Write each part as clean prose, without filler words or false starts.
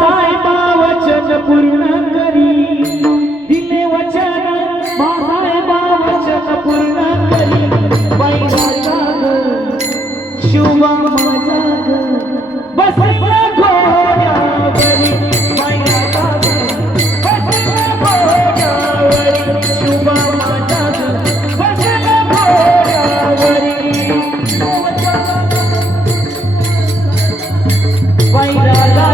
साहेबा वचन पूर्ण करी दिले वचन साहेबा वचन पूर्ण करी बैलाचा शुभा माझा बसला घोड्यावरी बैलाचा बसला घोड्यावरी शुभा माझा बसला घोड्यावरी बैलाला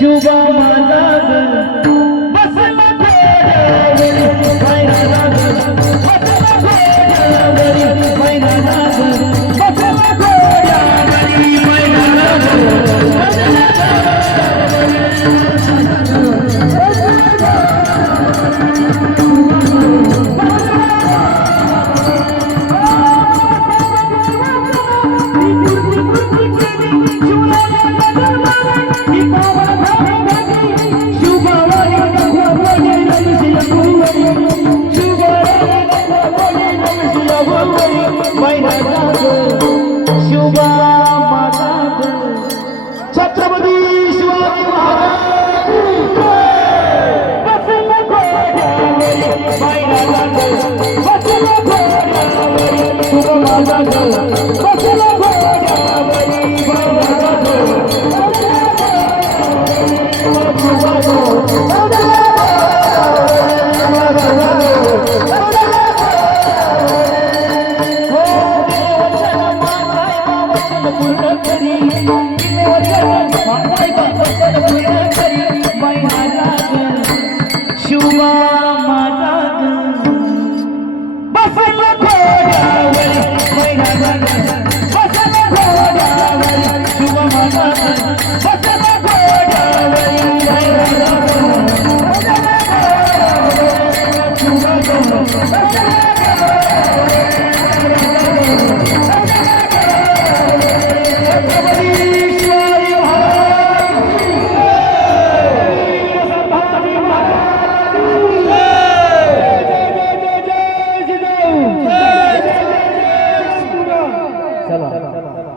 शुभा माझा बसला घोड्यावरी बैलाला बसला घोड्यावरी बैलाला बसला घोड्यावरी बैलाला शुभा माझा छत्रपती शिवाजी महाराज बसला घोड्यावरी बैलाला बसला घोड्यावरी शुभा माझा बसला घोड्यावरी शुभा माझा बसला घोड्यावरी बैलाला बसला घोड्यावरी शुभा माझा बसला घोड्यावरी बैलाला चला